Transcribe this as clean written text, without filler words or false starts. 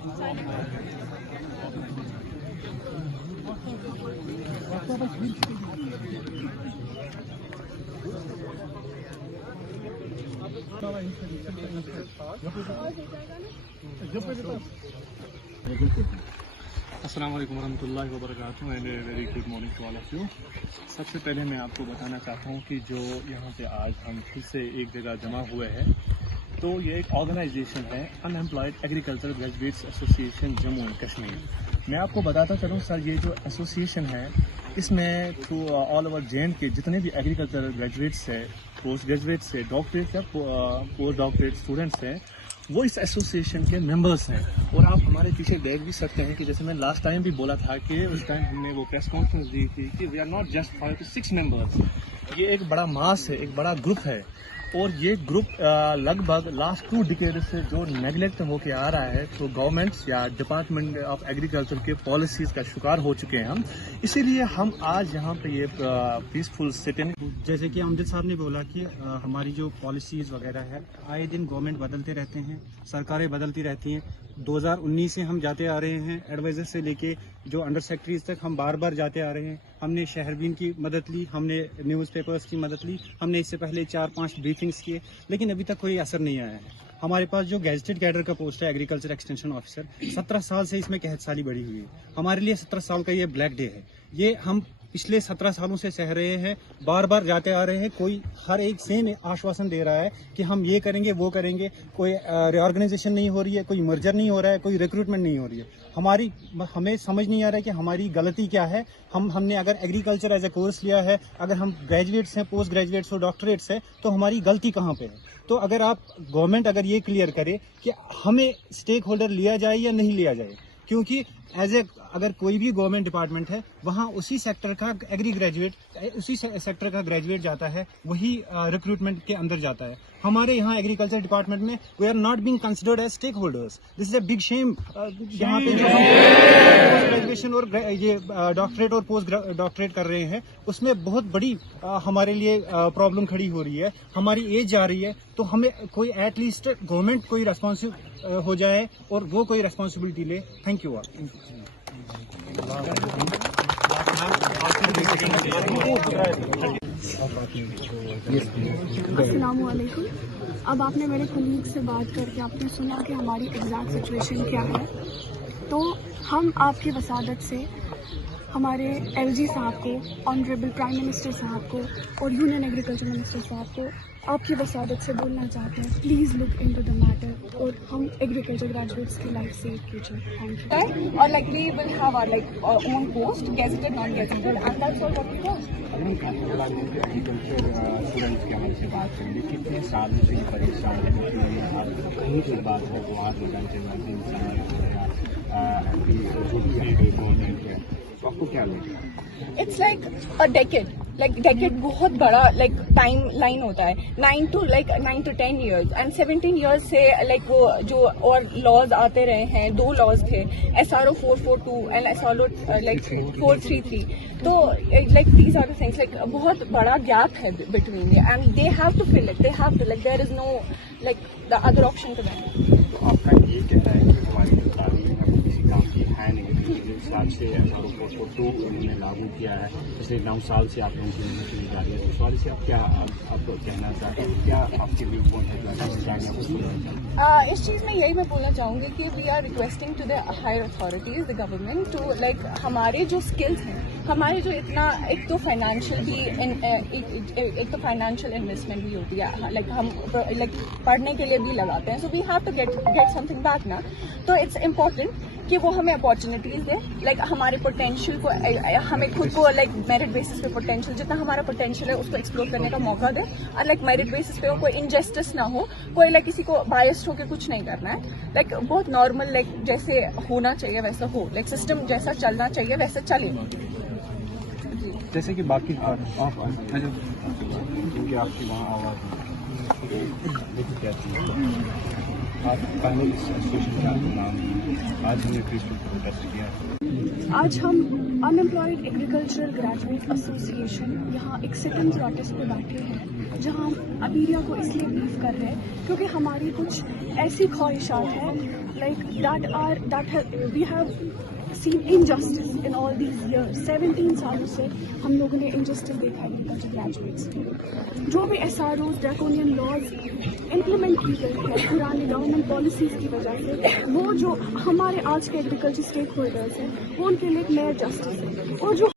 अस्सलाम वालेकुम वरहमतुल्लाहि वबरकातुहू and very good morning to all of you. सबसे पहले मैं आपको बताना चाहता हूँ कि जो यहाँ पे आज हम फिर से एक जगह जमा हुए हैं, तो ये एक ऑर्गेनाइजेशन है unemployed agriculture graduates association Jammu and Kashmir. मैं आपको बताता चलूँ सर, ये जो एसोसिएशन है इसमें थ्रू ऑल ओवर JNK के जितने भी एग्रीकल्चर ग्रेजुएट्स है, पोस्ट ग्रेजुएट्स है, डॉक्टरेट या पोस्ट डॉक्टरेट स्टूडेंट्स हैं, वो इस एसोसिएशन के मेंबर्स हैं। और आप हमारे पीछे देख भी सकते हैं कि जैसे मैं लास्ट टाइम भी बोला था कि उस टाइम हमने वो प्रेस कॉन्फ्रेंस दी थी कि we are not just 5 to 6 members, ये एक बड़ा मास है, एक बड़ा ग्रुप है। और ये ग्रुप लगभग लास्ट 2 डिकेड से जो नेगलेक्ट होके आ रहा है, तो गवर्नमेंट्स या डिपार्टमेंट ऑफ एग्रीकल्चर के पॉलिसीज़ का शिकार हो चुके हैं हम। इसीलिए हम आज यहाँ पे ये पीसफुल सिटिंग, जैसे कि अमजद साहब ने बोला कि हमारी जो पॉलिसीज़ वगैरह है, आए दिन गवर्नमेंट बदलते रहते हैं, सरकारें बदलती रहती हैं। 2019 से हम जाते आ रहे हैं, एडवाइज़र से लेके जो अंडर सेक्रेटरीज तक हम बार बार जाते आ रहे हैं। हमने शहरबीन की मदद ली, हमने न्यूज़पेपर्स की मदद ली, हमने इससे पहले 4-5 ब्रीफिंग्स किए, लेकिन अभी तक कोई असर नहीं आया है। हमारे पास जो गैजेटेड कैडर का पोस्ट है एग्रीकल्चर एक्सटेंशन ऑफिसर, 17 साल से इसमें कहत साली बढ़ी हुई है। हमारे लिए 17 साल का ये ब्लैक डे है। ये हम पिछले 17 सालों से सह रहे हैं, बार बार जाते आ रहे हैं। कोई हर एक सेम आश्वासन दे रहा है कि हम ये करेंगे वो करेंगे, कोई रिऑर्गेनाइजेशन नहीं हो रही है, कोई मर्जर नहीं हो रहा है, कोई रिक्रूटमेंट नहीं हो रही है। हमें समझ नहीं आ रहा है कि हमारी गलती क्या है। हमने अगर एग्रीकल्चर एज ए कोर्स लिया है, अगर हम ग्रेजुएट्स हैं, पोस्ट ग्रेजुएट्स और डॉक्टरेट्स हैं, तो हमारी गलती कहाँ पे है। तो अगर गवर्नमेंट अगर ये क्लियर करे कि हमें स्टेक होल्डर लिया जाए या नहीं लिया जाए, क्योंकि अगर कोई भी गवर्नमेंट डिपार्टमेंट है, वहाँ उसी सेक्टर का उसी सेक्टर का ग्रेजुएट जाता है, वही रिक्रूटमेंट के अंदर जाता है। हमारे यहाँ एग्रीकल्चर डिपार्टमेंट में we are not being considered as stakeholders. This is a big shame. यहाँ पे जो हम ग्रेजुएशन और ये डॉक्टरेट और पोस्ट डॉक्टरेट कर रहे हैं, उसमें बहुत बड़ी हमारे लिए प्रॉब्लम खड़ी हो रही है। हमारी एज जा रही है, तो हमें कोई एटलीस्ट गवर्नमेंट कोई रेस्पॉन्सिव हो जाए और वो कोई रेस्पॉन्सिबिलिटी ले। Thank you. अस्सलामुअलैकुम। अब आपने मेरे कलीग से बात करके आपने सुना कि हमारी एग्जैक्ट सिचुएशन क्या है, तो हम आपकी वसादत से हमारे LG साहब को, ऑनरेबल प्राइम मिनिस्टर साहब को और यूनियन एग्रीकल्चर मिनिस्टर साहब को आपकी वसादत से बोलना चाहते हैं, please look into the matter और हम एग्रीकल्चर ग्रेजुएट्स की लाइफ सेव कीजिए। Thank you. और like we will have our like own post, gazetted non gazetted, and that's all what we want. Agriculture students के हमारे से बात करेंगे, कितने साल से परेशान है कि कहीं की बात है तो आज तो आपको क्या लगेगा? इट्स लाइक अ डेकेड बहुत बड़ा लाइक टाइम लाइन होता है। 9 to 10 years एंड 17 years से लाइक वो जो और लॉज आते रहे हैं। 2 लॉज थे, SRO 442 एंड SRO लाइक 433। तो like these are the things, like बहुत बड़ा गैप है between and they have to fill it, like there is no like the other option to them. आपका ये कहना है कि हमारी सरकार किसी काम की है नहीं, हिसाब से SRO 442 उन्होंने लागू किया है, पिछले 9 साल से आप लोगों की मेहनत की जा रही है। तो सवाल से आप क्या आपको कहना चाहते हैं, क्या आपके व्यू पॉइंट है? इस चीज़ में यही मैं बोलना चाहूँगी कि we are requesting to the higher authorities, the government, to like हमारे जो स्किल्स हैं, हमारे जो इतना एक तो फाइनेंशियल इन्वेस्टमेंट भी होती है, लाइक हम लाइक पढ़ने के लिए भी लगाते हैं, so we have to get something back ना। तो इट्स इम्पॉर्टेंट कि वो हमें अपॉर्चुनिटीज दे, लाइक हमारे पोटेंशियल को, हमें खुद को लाइक मेरिट बेसिस पे पोटेंशियल, जितना हमारा पोटेंशियल है उसको एक्सप्लोर करने का मौका दे। और लाइक मेरिट बेसिस पे कोई इनजस्टिस ना हो, कोई लाइक किसी को बायस्ड होकर कुछ नहीं करना है। लाइक बहुत नॉर्मल, लाइक जैसे होना चाहिए वैसा हो, लाइक सिस्टम जैसा चलना चाहिए वैसे चले। जैसे कि बाकी क्योंकि आपकी वहाँ आवाज़ क्या थी, आज पहले इस एसोसिएशन का नाम, आज हमने पीसफुल प्रोटेस्ट किया। आज हम अनएम्प्लॉयड एग्रीकल्चर ग्रेजुएट एसोसिएशन यहाँ एक सिटिंग नोटिस पे बैठे हैं جہاں ہم ابیریا کو اس لیے بریف کر رہے ہیں کیونکہ ہماری کچھ ایسی خواہشات ہیں like we have seen injustice in all these years. 17 سالوں سے ہم لوگوں نے انجسٹس دیکھا ہے ایگریکلچر گریجویٹس میں. جو بھی SROs ڈریکونین لاز امپلیمنٹ کی گئی ہے پرانی گورنمنٹ پالیسیز کی وجہ سے, وہ جو ہمارے آج کے ایگریکلچر اسٹیک ہولڈرس ہیں وہ ان کے لیے ایک نیا جسٹس ہے. اور جو